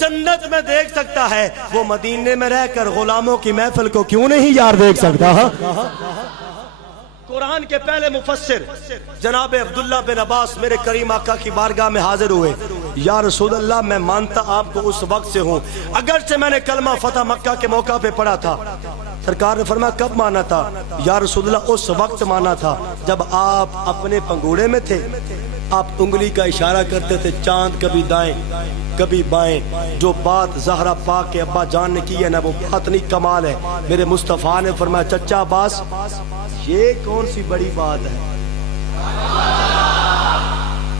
جنت میں دیکھ سکتا ہے، وہ مدینے میں رہ کر غلاموں کی محفل کو کیوں نہیں یار دیکھ سکتا؟ قرآن کے پہلے مفسر جناب عبداللہ بن عباس میرے کریم آقا کی بارگاہ میں حاضر ہوئے. یا رسول اللہ، میں مانتا آپ کو اس وقت سے ہوں، اگرچہ میں نے کلمہ فتح مکہ کے موقع پہ پڑھا تھا. سرکار نے فرمایا کب مانا تھا؟ یا رسول اللہ اس وقت مانا تھا جب آپ اپنے پنگوڑے میں تھے. آپ انگلی کا اشارہ کرتے تھے، چاند کبھی دائیں کبھی بائیں. جو بات زہرا پاک کے ابا جان نے کی ہے نا، وہ بات نہیں کمال ہے. میرے مصطفیٰ نے فرمایا چچا عباس یہ کون سی بڑی بات ہے؟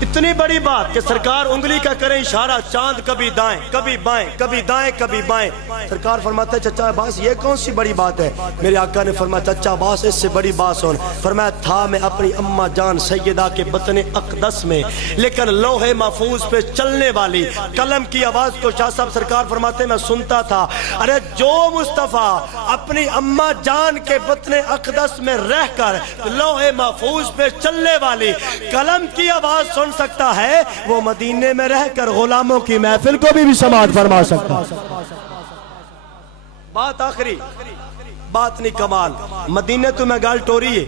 اتنی بڑی بات کہ سرکار انگلی کا کریں اشارہ، چاند کبھی دائیں کبھی بائیں کبھی دائیں کبھی بائیں. سرکار فرماتا ہے چچا عباس یہ کون سی بڑی بات ہے؟ میرے آقا نے فرمایا چچا عباس اس سے بڑی بات سن. فرمایا تھا میں اپنی اماں جان سیدہ کے بطن اقدس میں، لیکن لوح محفوظ پہ چلنے والی قلم کی آواز کو شاہ صاحب سرکار فرماتے ہیں میں سنتا تھا. ارے جو مصطفیٰ اپنی اماں جان کے بطن اقدس میں رہ کر لوح محفوظ پہ چلنے والی قلم کی آواز سن سکتا ہے، وہ مدینے میں رہ کر غلاموں کی محفل کو بھی سماعت فرما سکتا. بات آخری بات نہیں کمال. مدینے تو میں گال ٹوری ہے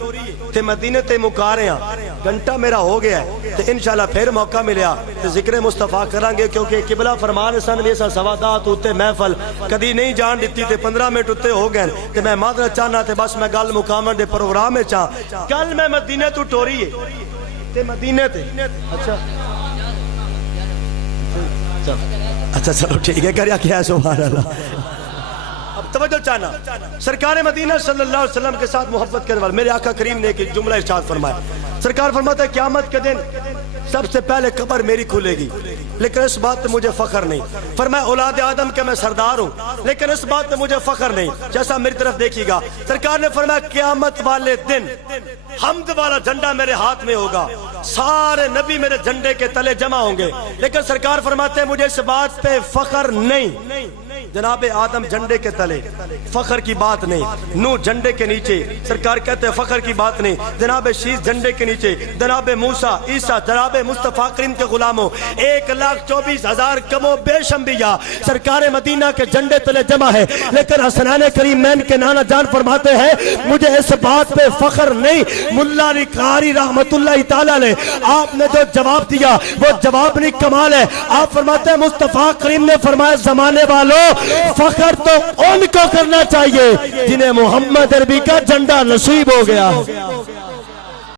تے مدینے تے مکا رہے ہیں، گھنٹہ میرا ہو گیا ہے تے انشاءاللہ پھر موقع ملیا تے ذکر مصطفیٰ کریں گے، کیونکہ قبلہ فرمان سن ایسا سوادات ہوتے محفل کدی نہیں جان دیتی تے 15 منٹ ہوتے ہو گئے تے میں معذرت چاہنا تے بس میں گل مکامل دے پروگرام میں چاہ. کل میں مدینے تو ٹوری ہے تے مدینے تے اچھا چلو ٹھیک ہے کریا کیا ہے سبحان اللہ. اب توجہ چاہنا، سرکار مدینہ صلی اللہ علیہ وسلم کے ساتھ محبت کرنے والے میرے آقا کریم نے ایک جملہ ارشاد فرمایا. سرکار فرماتا ہے قیامت کے دن سب سے پہلے قبر میری کھلے گی، لیکن اس بات پہ مجھے فخر نہیں. فرمایا اولاد آدم کے میں سردار ہوں، لیکن اس بات پہ مجھے فخر نہیں. جیسا میری طرف دیکھیے گا، سرکار نے فرمایا قیامت والے دن حمد والا جھنڈا میرے ہاتھ میں ہوگا، سارے نبی میرے جھنڈے کے تلے جمع ہوں گے. لیکن سرکار فرماتے ہیں مجھے اس بات پہ فخر نہیں. جناب آدم جھنڈے کے تلے، فخر کی بات نہیں. نوح جھنڈے کے نیچے، سرکار کہتے ہیں فخر کی بات نہیں. جناب شیس جھنڈے کے نیچے، جناب موسیٰ عیسیٰ جناب مصطفیٰ کریم کے غلاموں 1,24,000 کم و بیش انبیاء سرکار مدینہ کے جھنڈے تلے جمع ہے. لیکن حسنین کریمین کے نانا جان فرماتے ہیں مجھے اس بات پہ فخر نہیں. ملا علی قاری رحمت اللہ تعالیٰ نے آپ نے جو جواب دیا وہ جواب نہیں کمال ہے. آپ فرماتے ہیں مصطفیٰ کریم نے فرمایا زمانے والوں فخر تو ان کو کرنا چاہیے جنہیں محمد عربی کا جھنڈا نصیب ہو گیا ہے.